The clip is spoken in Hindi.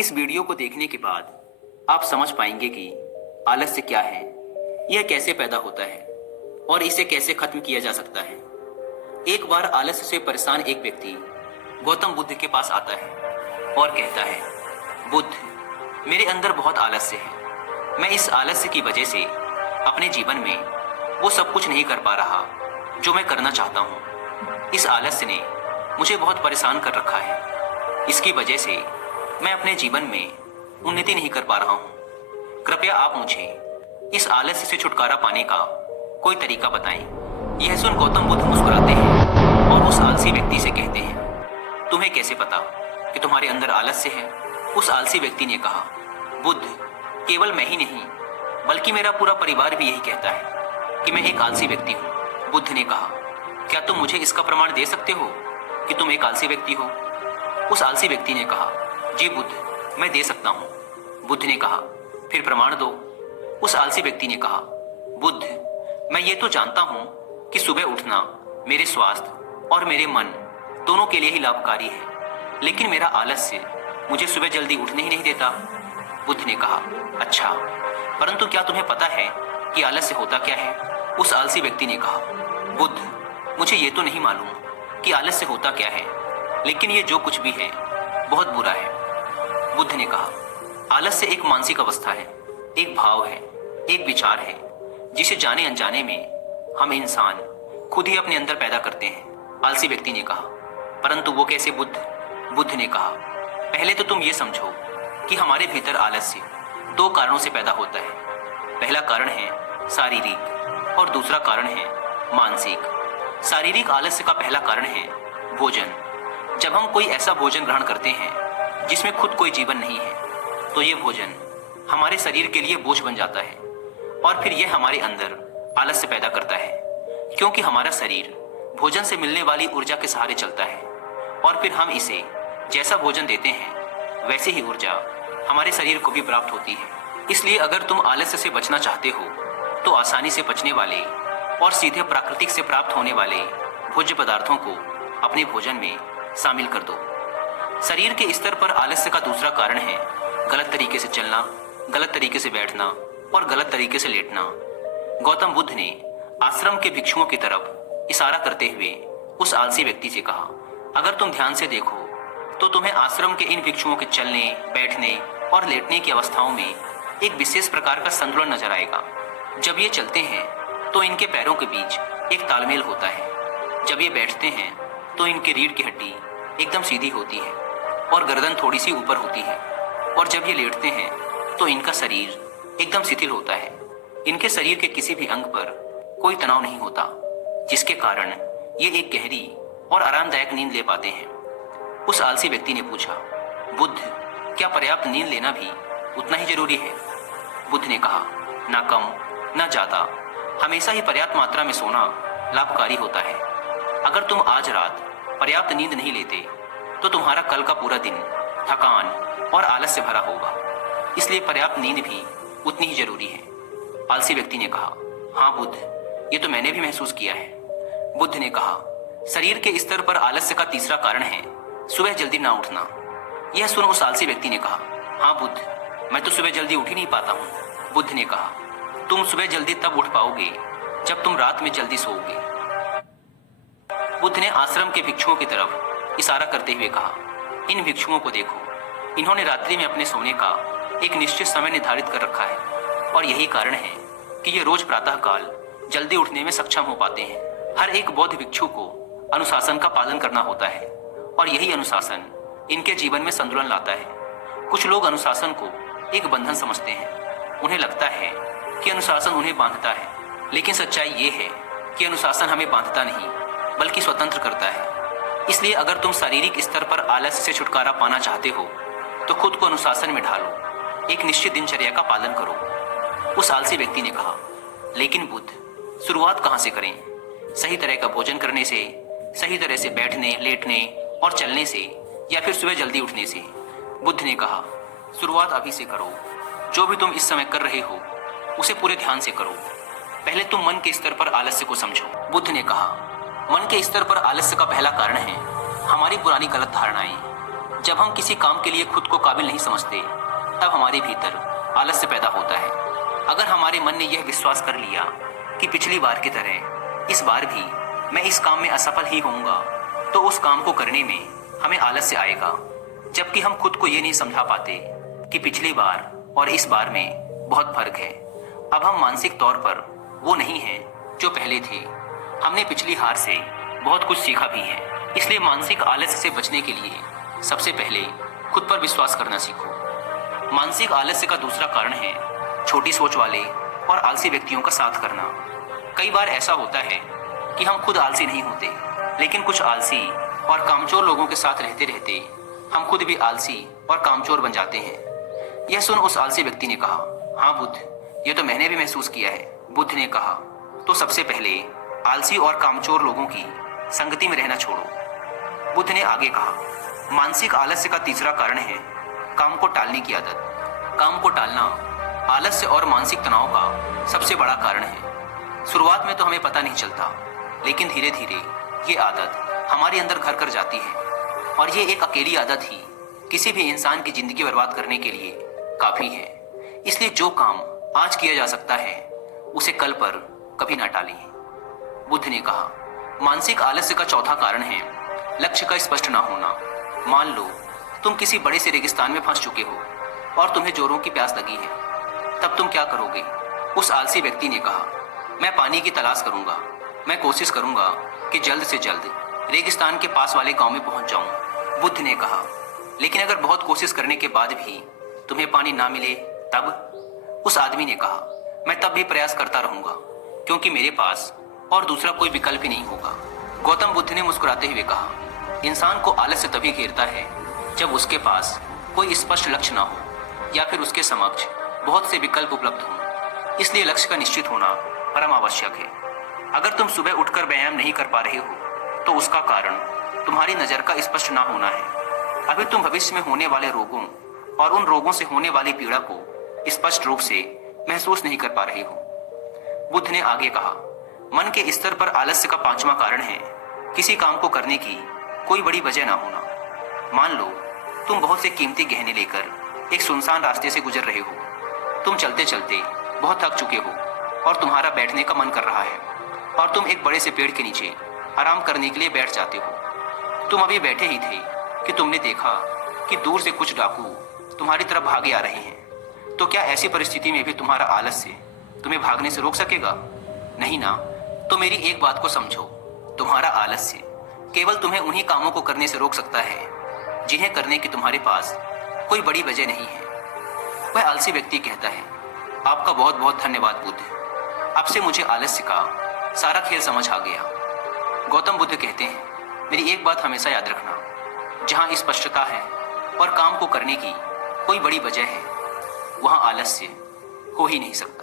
इस वीडियो को देखने के बाद आप समझ पाएंगे कि आलस्य क्या है, यह कैसे पैदा होता है और इसे कैसे खत्म किया जा सकता है। एक बार आलस्य से परेशान एक व्यक्ति गौतम बुद्ध के पास आता है और कहता है, बुद्ध, मेरे अंदर बहुत आलस्य है। मैं इस आलस्य की वजह से अपने जीवन में वो सब कुछ नहीं कर पा रहा जो मैं करना चाहता हूँ। इस आलस्य ने मुझे बहुत परेशान कर रखा है। इसकी वजह से मैं अपने जीवन में उन्नति नहीं कर पा रहा हूँ। कृपया आप मुझे इस आलस्य से छुटकारा पाने का कोई तरीका बताएं। यह सुन गौतम बुद्ध मुस्कुराते हैं और उस आलसी व्यक्ति से कहते हैं, तुम्हें कैसे पता कि तुम्हारे अंदर आलस्य है? उस आलसी व्यक्ति ने कहा, बुद्ध, केवल मैं ही नहीं बल्कि मेरा पूरा परिवार भी यही कहता है कि मैं एक आलसी व्यक्ति हूँ। बुद्ध ने कहा, क्या तुम मुझे इसका प्रमाण दे सकते हो कि तुम एक आलसी व्यक्ति हो? उस आलसी व्यक्ति ने कहा, जी बुद्ध, मैं दे सकता हूँ। बुद्ध ने कहा, फिर प्रमाण दो। उस आलसी व्यक्ति ने कहा, बुद्ध, मैं ये तो जानता हूँ कि सुबह उठना मेरे स्वास्थ्य और मेरे मन दोनों के लिए ही लाभकारी है, लेकिन मेरा आलस्य मुझे सुबह जल्दी उठने ही नहीं देता। बुद्ध ने कहा, अच्छा, परंतु क्या तुम्हें पता है कि आलस्य होता क्या है? उस आलसी व्यक्ति ने कहा, बुद्ध, मुझे ये तो नहीं मालूम कि आलस्य होता क्या है, लेकिन ये जो कुछ भी है बहुत बुरा है। बुद्ध ने कहा, आलस्य एक मानसिक अवस्था है, एक भाव है, एक विचार है जिसे जाने अनजाने में हम इंसान खुद ही अपने अंदर पैदा करते हैं। आलसी व्यक्ति ने कहा, परंतु वो कैसे बुद्ध? बुद्ध ने कहा, पहले तो तुम ये समझो कि हमारे भीतर आलस्य दो कारणों से पैदा होता है। पहला कारण है शारीरिक और दूसरा कारण है मानसिक। शारीरिक आलस्य का पहला कारण है भोजन। जब हम कोई ऐसा भोजन ग्रहण करते हैं जिसमें खुद कोई जीवन नहीं है, तो ये भोजन हमारे शरीर के लिए बोझ बन जाता है और फिर यह हमारे अंदर आलस्य पैदा करता है, क्योंकि हमारा शरीर भोजन से मिलने वाली ऊर्जा के सहारे चलता है और फिर हम इसे जैसा भोजन देते हैं वैसे ही ऊर्जा हमारे शरीर को भी प्राप्त होती है। इसलिए अगर तुम आलस्य से बचना चाहते हो तो आसानी से पचने वाले और सीधे प्राकृतिक से प्राप्त होने वाले भोज्य पदार्थों को अपने भोजन में शामिल कर दो। शरीर के स्तर पर आलस्य का दूसरा कारण है गलत तरीके से चलना, गलत तरीके से बैठना और गलत तरीके से लेटना। गौतम बुद्ध ने आश्रम के भिक्षुओं की तरफ इशारा करते हुए उस आलसी व्यक्ति से कहा, अगर तुम ध्यान से देखो तो तुम्हें आश्रम के इन भिक्षुओं के चलने, बैठने और लेटने की अवस्थाओं में एक विशेष प्रकार का संतुलन नजर आएगा। जब ये चलते हैं तो इनके पैरों के बीच एक तालमेल होता है। जब ये बैठते हैं तो इनकी रीढ़ की हड्डी एकदम सीधी होती है और गर्दन थोड़ी सी ऊपर होती है, और जब ये लेटते हैं तो इनका शरीर एकदम शिथिल होता है। इनके शरीर के किसी भी अंग पर कोई तनाव नहीं होता, जिसके कारण ये एक गहरी और आरामदायक नींद ले पाते हैं। उस आलसी व्यक्ति ने पूछा, बुद्ध, क्या पर्याप्त नींद लेना भी उतना ही जरूरी है? बुद्ध ने कहा, ना कम ना ज्यादा, हमेशा ही पर्याप्त मात्रा में सोना लाभकारी होता है। अगर तुम आज रात पर्याप्त नींद नहीं लेते तो तुम्हारा कल का पूरा दिन थकान और आलस से भरा होगा। इसलिए पर्याप्त नींद भी उतनी ही जरूरी है। आलसी व्यक्ति ने कहा, हाँ बुद्ध, ये तो मैंने भी महसूस किया है। बुद्ध ने कहा, शरीर के स्तर पर आलस्य का तीसरा कारण है सुबह जल्दी ना उठना। यह सुन उस आलसी व्यक्ति ने कहा, हाँ बुद्ध, मैं तो सुबह जल्दी उठ ही नहीं पाता हूँ। बुद्ध ने कहा, तुम सुबह जल्दी तब उठ पाओगे जब तुम रात में जल्दी सोओगे। बुद्ध ने आश्रम के भिक्षुओं की तरफ इशारा करते हुए कहा, इन भिक्षुओं को देखो, इन्होंने रात्रि में अपने सोने का एक निश्चित समय निर्धारित कर रखा है और यही कारण है कि ये रोज प्रातः काल जल्दी उठने में सक्षम हो पाते हैं। हर एक बौद्ध भिक्षु को अनुशासन का पालन करना होता है और यही अनुशासन इनके जीवन में संतुलन लाता है। कुछ लोग अनुशासन को एक बंधन समझते हैं। उन्हें लगता है कि अनुशासन उन्हें बांधता है, लेकिन सच्चाई ये है कि अनुशासन हमें बांधता नहीं बल्कि स्वतंत्र करता है। इसलिए अगर तुम शारीरिक स्तर पर आलस्य से छुटकारा पाना चाहते हो तो खुद को अनुशासन में ढालो, एक निश्चित दिनचर्या का पालन करो। उस आलसी व्यक्ति ने कहा, लेकिन बुद्ध, शुरुआत कहाँ से करें? सही तरह का भोजन करने से, सही तरह से बैठने, लेटने और चलने से, या फिर सुबह जल्दी उठने से? बुद्ध ने कहा, शुरुआत अभी से करो। जो भी तुम इस समय कर रहे हो उसे पूरे ध्यान से करो। पहले तुम मन के स्तर पर आलस्य को समझो। बुद्ध ने कहा, मन के स्तर पर आलस्य का पहला कारण है हमारी पुरानी गलत धारणाएं। जब हम किसी काम के लिए खुद को काबिल नहीं समझते, तब हमारे भीतर आलस्य पैदा होता है। अगर हमारे मन ने यह विश्वास कर लिया कि पिछली बार की तरह इस बार भी मैं इस काम में असफल ही होऊंगा, तो उस काम को करने में हमें आलस्य आएगा। जबकि हम खुद को ये नहीं समझा पाते कि पिछली बार और इस बार में बहुत फर्क है। अब हम मानसिक तौर पर वो नहीं हैं जो पहले थे। हमने पिछली हार से बहुत कुछ सीखा भी है। इसलिए मानसिक आलस्य से बचने के लिए सबसे पहले खुद पर विश्वास करना सीखो। मानसिक आलस्य का दूसरा कारण है छोटी सोच वाले और आलसी व्यक्तियों का साथ करना। कई बार ऐसा होता है कि हम खुद आलसी नहीं होते, लेकिन कुछ आलसी और कामचोर लोगों के साथ रहते रहते हम खुद भी आलसी और कामचोर बन जाते हैं। यह सुन उस आलसी व्यक्ति ने कहा, हाँ बुद्ध, ये तो मैंने भी महसूस किया है। बुद्ध ने कहा, तो सबसे पहले आलसी और कामचोर लोगों की संगति में रहना छोड़ो। बुद्ध ने आगे कहा, मानसिक आलस्य का तीसरा कारण है काम को टालने की आदत। काम को टालना आलस्य और मानसिक तनाव का सबसे बड़ा कारण है। शुरुआत में तो हमें पता नहीं चलता, लेकिन धीरे धीरे ये आदत हमारे अंदर घर कर जाती है, और ये एक अकेली आदत ही किसी भी इंसान की जिंदगी बर्बाद करने के लिए काफी है। इसलिए जो काम आज किया जा सकता है उसे कल पर कभी ना टालें। बुद्ध ने कहा, मानसिक आलस्य का चौथा कारण है लक्ष्य का स्पष्ट ना होना। मान लो तुम किसी बड़े से रेगिस्तान में फंस चुके हो और तुम्हें जोरों की प्यास लगी है, तब तुम क्या करोगे? उस आलसी व्यक्ति ने कहा, मैं पानी की तलाश करूंगा। मैं कोशिश करूंगा कि जल्द से जल्द रेगिस्तान के पास वाले गांव में पहुंच जाऊं। बुद्ध ने कहा, लेकिन अगर बहुत कोशिश करने के बाद भी तुम्हें पानी ना मिले तब? उस आदमी ने कहा, मैं तब भी प्रयास करता रहूंगा, क्योंकि मेरे पास और दूसरा कोई विकल्प ही नहीं होगा। गौतम बुद्ध ने मुस्कुराते हुए कहा, इंसान को आलस्य तभी घेरता है जब उसके पास कोई स्पष्ट लक्ष्य ना हो या फिर उसके समक्ष बहुत से विकल्प उपलब्ध हों। इसलिए लक्ष्य का निश्चित होना परम आवश्यक है। अगर तुम सुबह उठकर व्यायाम नहीं कर पा रहे हो तो उसका कारण तुम्हारी नजर का स्पष्ट ना होना है। अभी तुम भविष्य में होने वाले रोगों और उन रोगों से होने वाली पीड़ा को स्पष्ट रूप से महसूस नहीं कर पा रहे हो। बुद्ध ने आगे कहा, मन के स्तर पर आलस्य का पांचवा कारण है किसी काम को करने की कोई बड़ी वजह ना होना। मान लो तुम बहुत से कीमती गहने लेकर एक सुनसान रास्ते से गुजर रहे हो। तुम चलते चलते बहुत थक चुके हो और तुम्हारा बैठने का मन कर रहा है, और तुम एक बड़े से पेड़ के नीचे आराम करने के लिए बैठ जाते हो। तुम अभी बैठे ही थे कि तुमने देखा कि दूर से कुछ डाकू तुम्हारी तरफ भागे आ रहे हैं। तो क्या ऐसी परिस्थिति में भी तुम्हारा आलस्य तुम्हें भागने से रोक सकेगा? नहीं ना। तो मेरी एक बात को समझो, तुम्हारा आलस्य केवल तुम्हें उन्हीं कामों को करने से रोक सकता है जिन्हें करने की तुम्हारे पास कोई बड़ी वजह नहीं है। वह आलसी व्यक्ति कहता है, आपका बहुत बहुत धन्यवाद बुद्ध, आपसे मुझे आलस्य का सारा खेल समझ आ गया। गौतम बुद्ध कहते हैं, मेरी एक बात हमेशा याद रखना, जहां स्पष्टता है और काम को करने की कोई बड़ी वजह है, वहां आलस्य हो ही नहीं सकता।